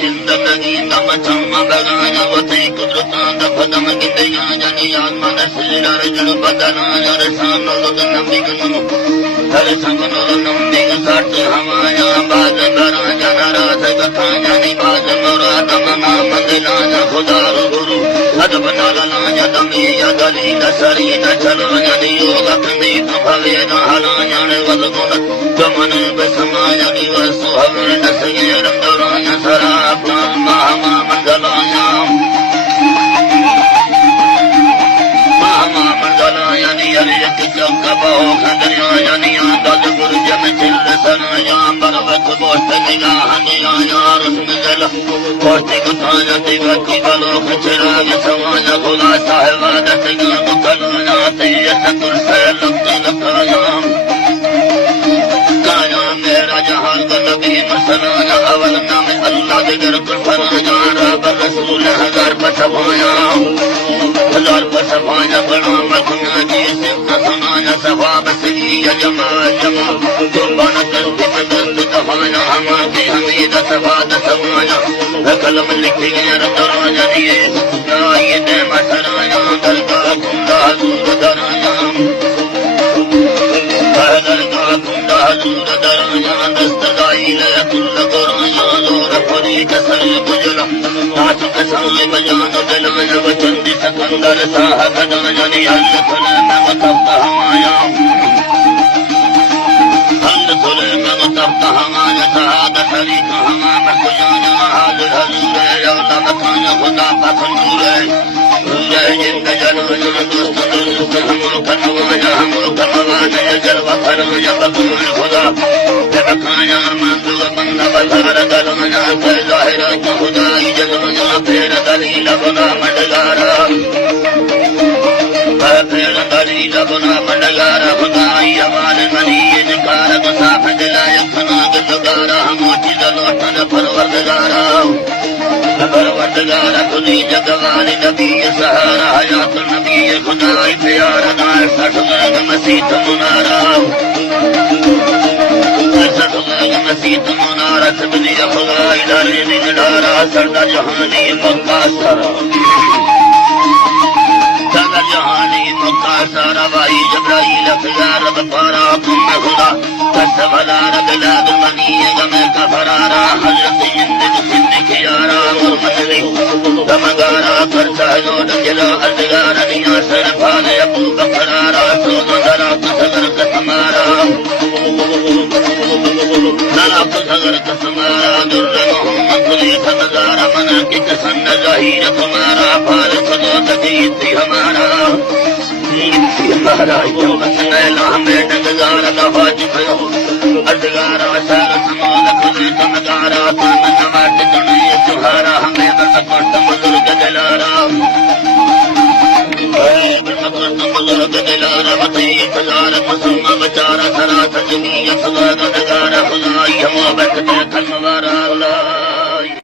जिंदगी दम चम बगाना वती कुदरतां दा फदम गिंदियां जनियां मन सिर जड़ बदना जर सान लग नबी गनु हर संगन नबी सट हमाया बाज बरा जना रात कथा जानी बाज मोरा दमना मंगला जा खुदा गुरु सद बना ला जा दमी या गली दसरी न चलो जनी योग खंदी भवे न हला जाने वद गुण गमन बसमा जनी वसु हवन नसगे रंदरा सरा महा मंगलाया मंगलायानी अरियत चौक बहु खंडया यानिया दल गुरु जम चिल सनाया बरवत बोस्त निगाह निया रस्म जल बोस्ति कुथा जति वकी बलो खचराग समाज खुला साहिबा दसगा मुकलाया तैयत कुर्से लक्ति लखाया काया मेरा जहान का नबी मसलाया अवल नाम अल्लाह के घर पर फराया रब रसूल हजार पछवाया हजार पछवाया बड़ा मखना जी सिमत सुनाया सवाब सही जमाल जमाल कुर्बान करते बंद दफाया हमारे हमीद सवाद समाया कलम लिखे गए रतराया दिए ये दे मसराया दरगाह कुंडा हजूर दराया दरगाह कुंडा हजूर दराया दस्तगाई ले कुल कुराया जोर फरी कसर बुजला नाच कसाई बजान दिलाया वचंदी सकंदर साहब जानी हल्द खुले में मतब हमाया हल्द खुले में मतब हमाया शहादत हरी कहां में खुजाना हाजिर हजूर या बताया खुदा पखंडूर है जिंद जनो दोस्त दोस्त हम कनवाया हम कनवाने जलवा फरमाया बकुल खुदा बकाया मंदु बंदा बजार गलमना के जाहिर के खुदाई जलमना फेर दलील बना मंडगारा फेर दलील बना मंडगारा खुदाई हमारे मनी निकार मुसाफ दिलाय खना गलगारा मोची दलोटन परवरदिगारा परवरदिगारा खुदी जगवानी नबी सहारा हयात नबी खुदाई प्यार नाल सठ मसीत मुनारा मसीत मुनारा सबली खुदाई डरे निडारा सरदा जहानी मक्का सारा सरदा जहानी मक्का सारा भाई जबराइल अखियार बपारा कुम खुदा कसबला रगला दुमनी गमे का फरारा हजरत जिंद सिंध खियारा मुर्मली दमगारा करता जो डजला अलगारा निया सर फाले अबू बकरारा तो मदरा कसर कसमारा नला कसर कसमारा दुर्र मोहम्मद कुली नजारा मन के कसन जाहिर तुम्हारा फाल सदो तजीती हमारा हमारा यौम सनैला हमें डगारा दफाज भयो अजगारा सार समाल खुद तमगारा तन नमट दुनिया सुहारा हमें बसकट बुजुर्ग दिलारा बसकट बुजुर्ग दिलारा बतई हजार मुसलमान बेचारा सरा सजनी सदा